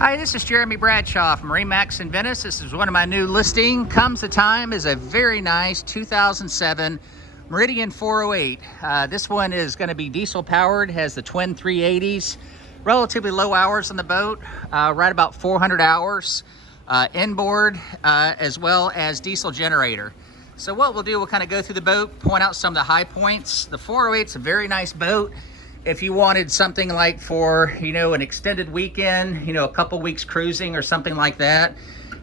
Hi, this is Jeremy Bradshaw from MarineMax in Venice. This is one of my new listing. Comes the time is a very nice 2007 Meridian 408. This one is going to be diesel powered, has the twin 380s, relatively low hours on the boat, right about 400 hours inboard, as well as diesel generator. So what we'll do, we'll kind of go through the boat, point out some of the high points. The 408 is a very nice boat. If you wanted something like for, an extended weekend, a couple weeks cruising or something like that,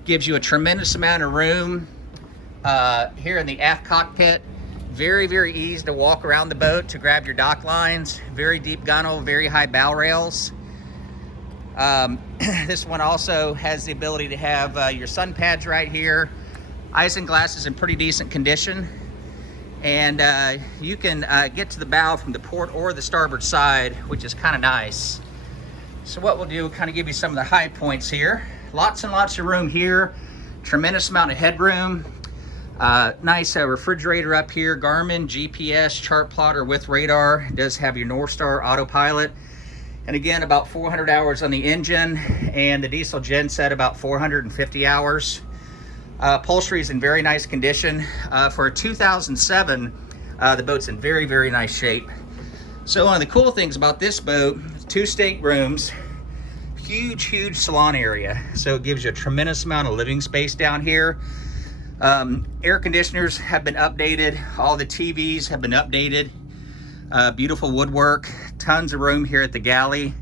gives you a tremendous amount of room here in the aft cockpit. Very, very easy to walk around the boat to grab your dock lines. Very deep gunnel, very high bow rails. This one also has the ability to have your sun pads right here. Isinglass is in pretty decent condition. And you can get to the bow from the port or the starboard side, which is kind of nice. So what we'll do, kind of give you some of the high points here. Lots and lots of room here. Tremendous amount of headroom. Nice refrigerator up here. Garmin GPS chart plotter with radar. It does have your North Star autopilot. And again, about 400 hours on the engine, and the diesel gen set about 450 hours. Upholstery is in very nice condition. For a 2007, the boat's in very, very nice shape. So one of the cool things about this boat, 2 staterooms, huge salon area. So it gives you a tremendous amount of living space down here. Air conditioners have been updated. All the TVs have been updated. Beautiful woodwork, tons of room here at the galley.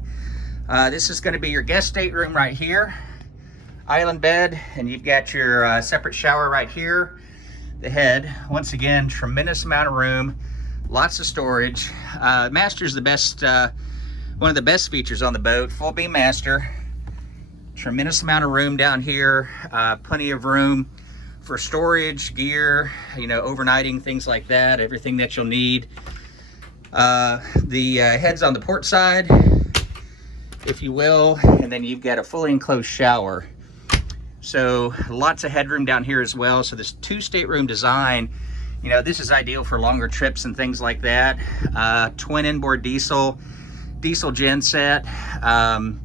This is going to be your guest stateroom right here. Island bed, and you've got your separate shower right here. The head, once again, tremendous amount of room, lots of storage. Master's the best, one of the best features on the boat. Full beam master, tremendous amount of room down here. Plenty of room for storage, gear, overnighting, things like that. Everything that you'll need. The head's on the port side, if you will, and then you've got a fully enclosed shower. So lots of headroom down here as well. So this 2 stateroom design, this is ideal for longer trips and things like that. Twin inboard diesel gen set. Once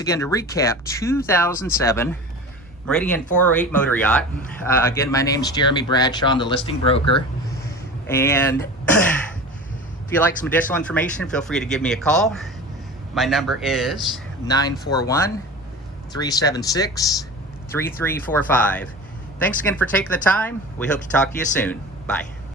again, to recap, 2007 Meridian 408 motor yacht. Again, my name's Jeremy Bradshaw, I'm the listing broker. And if you'd like some additional information, feel free to give me a call. My number is 941-376-3345. Thanks again for taking the time. We hope to talk to you soon. Bye.